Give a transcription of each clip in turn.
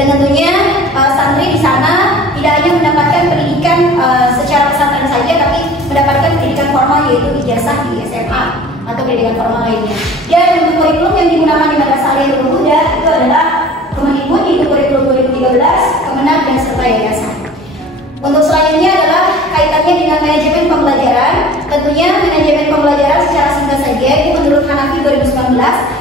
Dan tentunya santri di sana tidak hanya mendapatkan pendidikan secara pesantren saja, tapi mendapatkan pendidikan formal yaitu ijazah di SMA atau pendidikan formal lainnya. Dan untuk kurikulum yang digunakan di Madrasah Al-Nurul Huda itu adalah Kemendikbud yaitu kurikulum 2013, Kemenak dan serta yayasan. Untuk selanjutnya adalah kaitannya dengan manajemen pembelajaran. Tentunya manajemen pembelajaran secara singkat saja itu menurut Hanafi 2019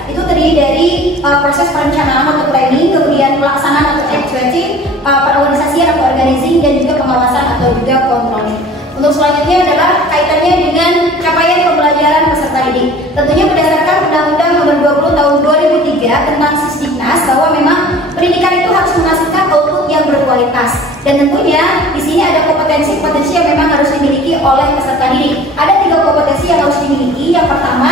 itu terdiri dari proses perencanaan atau planning, kemudian pelaksanaan atau executing, perorganisasian atau organizing, dan juga pengawasan atau juga controlling. Untuk selanjutnya adalah kaitannya dengan capaian pembelajaran peserta didik. Tentunya berdasarkan Undang-Undang Nomor 20 Tahun 2003 tentang Sisdiknas bahwa memang pendidikan itu harus menghasilkan output yang berkualitas. Dan tentunya di sini ada kompetensi-kompetensi yang memang harus dimiliki oleh peserta didik. Ada 3 kompetensi yang harus dimiliki. Yang pertama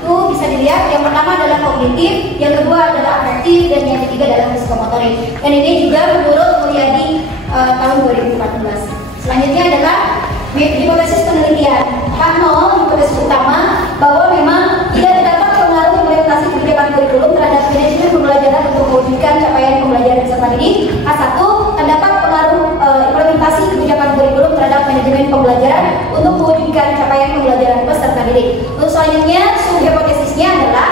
itu bisa dilihat, yang pertama adalah kognitif, yang kedua adalah afektif, dan yang ketiga adalah psikomotorik. Dan ini juga menurut Mulyadi tahun 2014. Selanjutnya adalah hipotesis penelitian. Hipotesis utama bahwa memang tidak terdapat pengaruh implementasi kebijakan kurikulum terhadap manajemen pembelajaran untuk mewujudkan capaian pembelajaran peserta didik. H1, terdapat pengaruh implementasi kebijakan kurikulum terhadap manajemen pembelajaran untuk mewujudkan capaian pembelajaran peserta didik. Untuk selanjutnya, subhipotesisnya adalah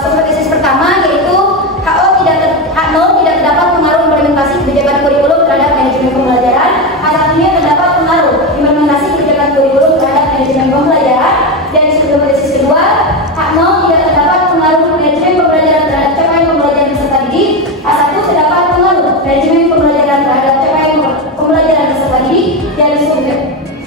subhipotesis pertama yaitu H0 tidak terdapat pengaruh implementasi kebijakan kurikulum terhadap manajemen pembelajaran. H1-nya terdapat pengaruh implementasi kebijakan kurikulum terhadap manajemen pembelajaran. Dan subhipotesis kedua, H0 tidak terdapat pengaruh manajemen pembelajaran terhadap capaian pembelajaran peserta didik. H1 terdapat pengaruh manajemen pembelajaran terhadap capaian pembelajaran peserta didik. Dan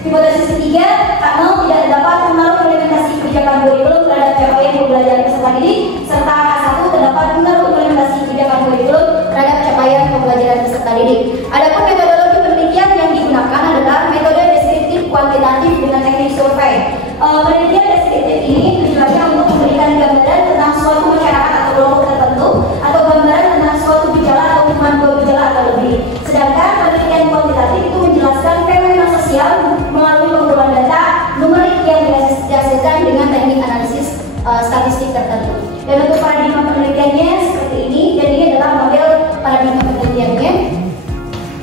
hipotesis ketiga, H0 tidak terdapat pengaruh implementasi kebijakan kurikulum terhadap capaian pembelajaran peserta didik, serta H1 terdapat pengaruh implementasi kebijakan kurikulum terhadap capaian pembelajaran peserta didik. Adapun metodologi penelitian yang digunakan adalah metode deskriptif kuantitatif dengan teknik survei. Penelitian deskriptif ini tujuannya untuk memberikan gambaran tentang suatu masyarakat atau kelompok tertentu, atau gambaran tentang suatu gejala atau cuma 2 gejala atau lebih. Sedangkan penelitian kuantitatif itu menjelaskan fenomena sosial melalui pengumpulan data numerik yang dihasilkan dengan teknik analisis statistik tertentu. Dan untuk paradigma penelitiannya seperti ini, dan ini adalah model paradigma penelitiannya.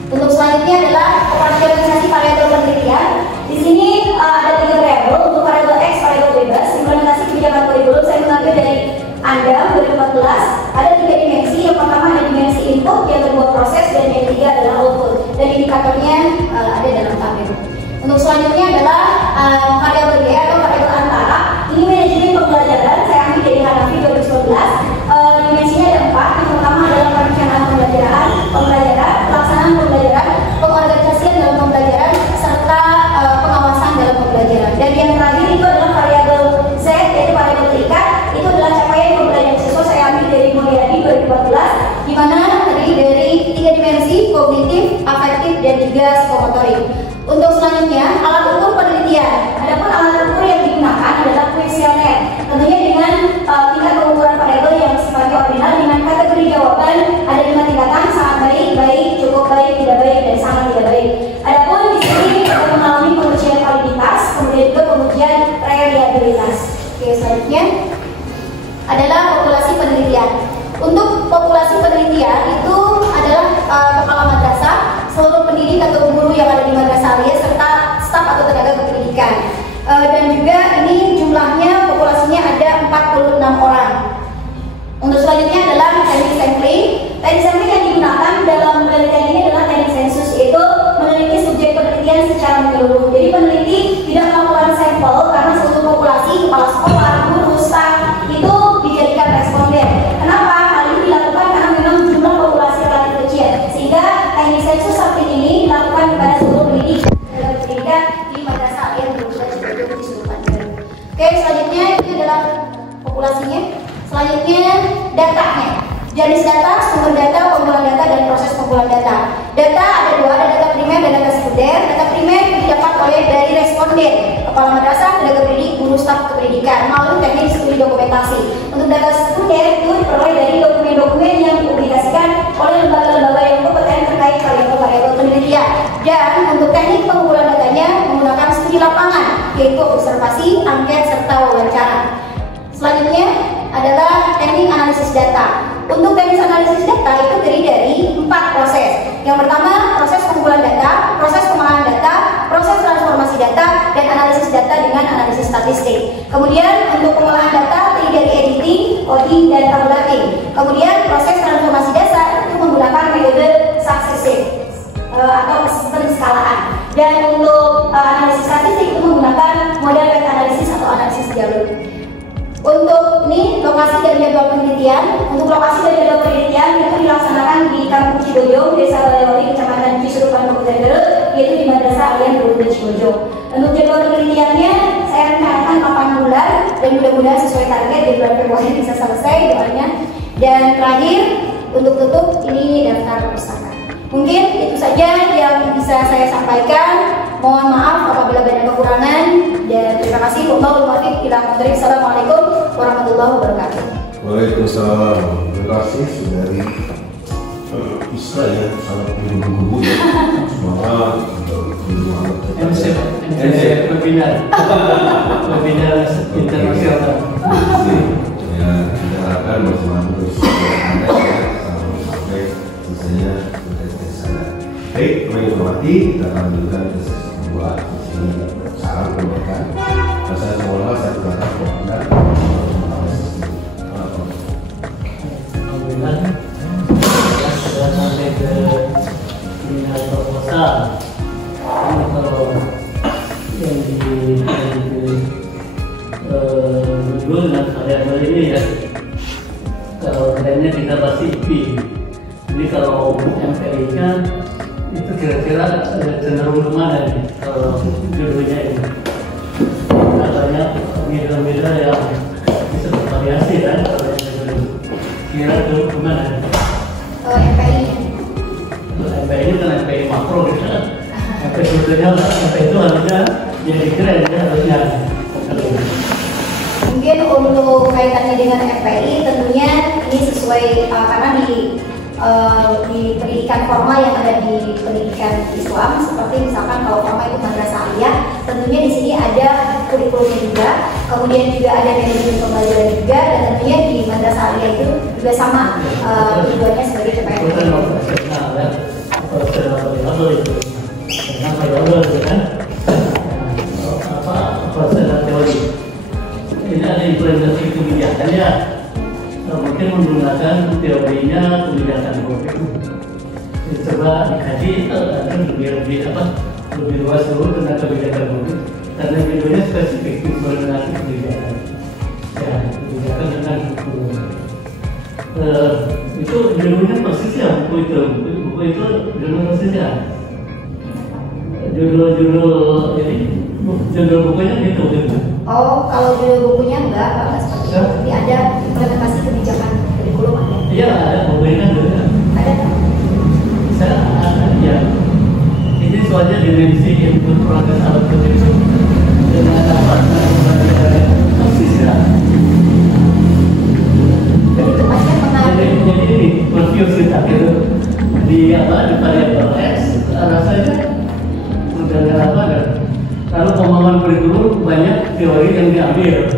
Untuk selanjutnya adalah operasionalisasi variabel penelitian. Di sini ada 3 variabel. Untuk variabel X, variabel bebas, implementasi kebijakan kurikulum saya mengambil dari Andam 2014. Ada 3 dimensi. Yang pertama ada dimensi input, yang kedua proses, dan yang ketiga adalah output. Dan indikatornya ada dalam tabel. Untuk selanjutnya adalah variabel Y atau variabel antara. Ini manajemen pembelajaran. Saya ambil dari Hanafi 2011. Dimensinya ada 4. Yang pertama adalah perencanaan pembelajaran, pelaksanaan pembelajaran, pengorganisasian dalam pembelajaran, serta pengawasan dalam pembelajaran. Dan yang terakhir itu adalah variabel Z, yaitu variabel terikat. Itu adalah capaian pembelajaran siswa. Saya ambil dari Mulyadi 2014, di mana terdiri dari 3 dimensi, kognitif, afektif, dan juga psikomotorik. Untuk selanjutnya, alat ukur penelitian. Adapun alat ukur yang digunakan adalah kuesioner. Tentunya dengan tingkat pengukuran variabel yang sifatnya ordinal dengan kategori jawaban ada 5 tingkatan: sangat baik, baik, cukup baik, tidak baik, dan sangat tidak baik. Adapun di sini kita mengalami pengujian validitas, kemudian juga pengujian reliabilitas. Oke, selanjutnya adalah populasi penelitian. Untuk populasi penelitian itu adalah kepala madrasah, seluruh pendidik atau guru yang ada di madrasah aliyah, serta staf atau tenaga kependidikan. Dan juga ini jumlahnya populasinya ada 46 orang. Untuk selanjutnya adalah teknik sampling. Teknik sampling yang digunakan dalam penelitian ini adalah teknik sensus, yaitu meneliti subjek penelitian secara menyeluruh. Jadi peneliti tidak melakukan sampel karena seluruh populasi, kepala sekolah, guru, staf itu dijadikan responden. Kenapa? Hal ini dilakukan karena memang jumlah populasi relatif kecil, sehingga teknik sensus sampling ini dilakukan kepada seluruh pendidik dan pendidikan di madrasah yang berusia sebagai keseluruhan. Oke, selanjutnya ini adalah populasinya. Selanjutnya datanya. Jenis data, sumber data, pengumpulan data, dan proses pengumpulan data. Data ada 2, ada data primer dan data sekunder. Data primer didapat oleh dari responden, kepala madrasah, tenaga pendidik, guru, staf kependidikan melalui teknik studi dokumentasi. Untuk data sekunder itu diperoleh dari dokumen-dokumen yang dipublikasikan oleh lembaga-lembaga yang kompeten terkait variabel-variabel penelitian. Dan untuk teknik pengumpulan datanya menggunakan studi lapangan, yaitu observasi, angket, serta wawancara. Selanjutnya adalah teknik analisis data. untuk teknis analisis data itu terdiri dari 4 proses. Yang pertama, proses pengumpulan data, proses pengolahan data, proses transformasi data, dan analisis data dengan analisis statistik. Kemudian untuk pengolahan data terdiri dari editing, coding, dan tabulating. Kemudian proses transformasi data itu menggunakan metode successive atau penskalaan. Dan untuk analisis statistik itu menggunakan model meta analisis atau analisis jalur. Untuk ini lokasi dan jadwal penelitian. Untuk lokasi dan jadwal penelitian itu dilaksanakan di Kampung Cibojong, Desa Balewali, Kecamatan Cisurupan, Kabupaten Garut, yaitu di Madrasah Alian Bermuda Cibojong. Untuk jadwal penelitiannya saya rencanakan 8 bulan dan mudah-mudahan sesuai target di bulan Februari bisa selesai doanya. Dan terakhir untuk tutup ini daftar pustaka. Mungkin itu saja yang bisa saya sampaikan. Mohon maaf apabila banyak kekurangan dan terima kasih. Assalamualaikum warahmatullahi wabarakatuh. Waalaikumsalam. Terima kasih Saudari Isra ya, sangat berburu-buru ya. Semangat webinar internasional. Ya, kita harapkan bersama terus sampai selesainya tugas sana. Baik, kami hormati, kita akan lanjutkan ke sesi kedua. Salam kebajikan. Saya semoga satu kata kebajikan. Alhamdulillah, sudah sampai ke seminar proposal. Ini kalau yang di judul dan variabel ini ya, kalau kerennya kita pasti IP. Jadi kalau MPI kan itu kira-kira cenderung kemana nih kalau judulnya ini? Katanya beda-beda yang bisa bervariasi kan kalau yang judul. Kira itu kemana? MPI. MPI ini kan MPI makro gitu kan. MPI sebetulnya MPI itu harusnya jadi keren ya harusnya. Mungkin untuk kaitannya dengan FPI tentunya ini sesuai karena di pendidikan formal yang ada di pendidikan Islam, seperti misalkan kalau formal itu madrasah aliyah, tentunya di sini ada kurikulumnya juga, kemudian juga ada manajemen pembelajaran juga, dan tentunya di madrasah aliyah itu juga sama tujuannya sebagai PPN. Ini ada implementasi kebijakan ya, mungkin menggunakan teorinya kebijakan COVID. Coba dikaji lebih luas dulu tentang kebijakan COVID, karena videonya spesifik implementasi kebijakan. Ya, kebijakan tentang hukum. Itu judulnya persis ya buku itu judul persis ya. Judul bukunya gitu. Oh, kalau judul bukunya enggak seperti itu. Tapi ada implementasi kebijakan kurikulum ada. Iya, ada bukunya kan dulu. Ada. Saya ya. Ini soalnya dimensi input proses alat itu dengan apa? Persis ya. Jadi tepatnya mengalir. Jadi ini confuse kita gitu. Di variabel X rasanya udah apa kan? Kalau pemahaman kurikulum banyak teori yang diambil.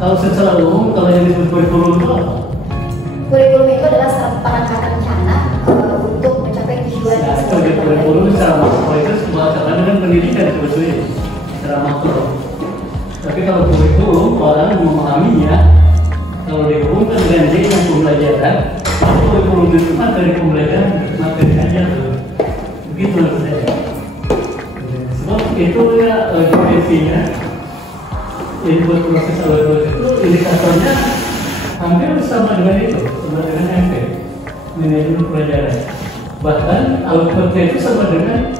Kalau secara umum, kalau yang disebut kurikulum itu apa? Kurikulum itu adalah perangkat rencana untuk mencapai tujuan. Ya, kurikulum secara makro itu sama dengan pendidikan sebetulnya secara makro. Tapi kalau kurikulum orang memahaminya, kalau dihubungkan dengan dengan pembelajaran, kurikulum itu materi pembelajaran, materi aja tuh. Begitu menurut saya. Itu ya definisinya input proses alat itu indikatornya hampir sama dengan itu, sama dengan MP manajemen pelajaran. Bahkan outputnya itu sama dengan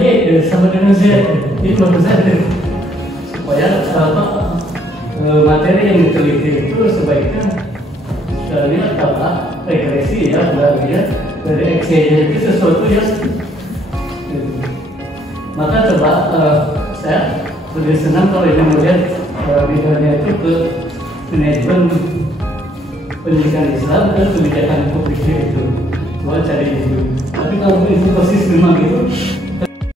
Y, sama dengan Z. Ini bagus saja supaya materi yang diteliti itu sebaiknya sekalian tambah regresi ya, dari XY itu sesuatu yang maka coba saya lebih senang kalau ini melihat videonya itu ke manajemen pendidikan Islam dan kebijakan publik itu. Coba cari itu. Tapi kalau itu persis memang itu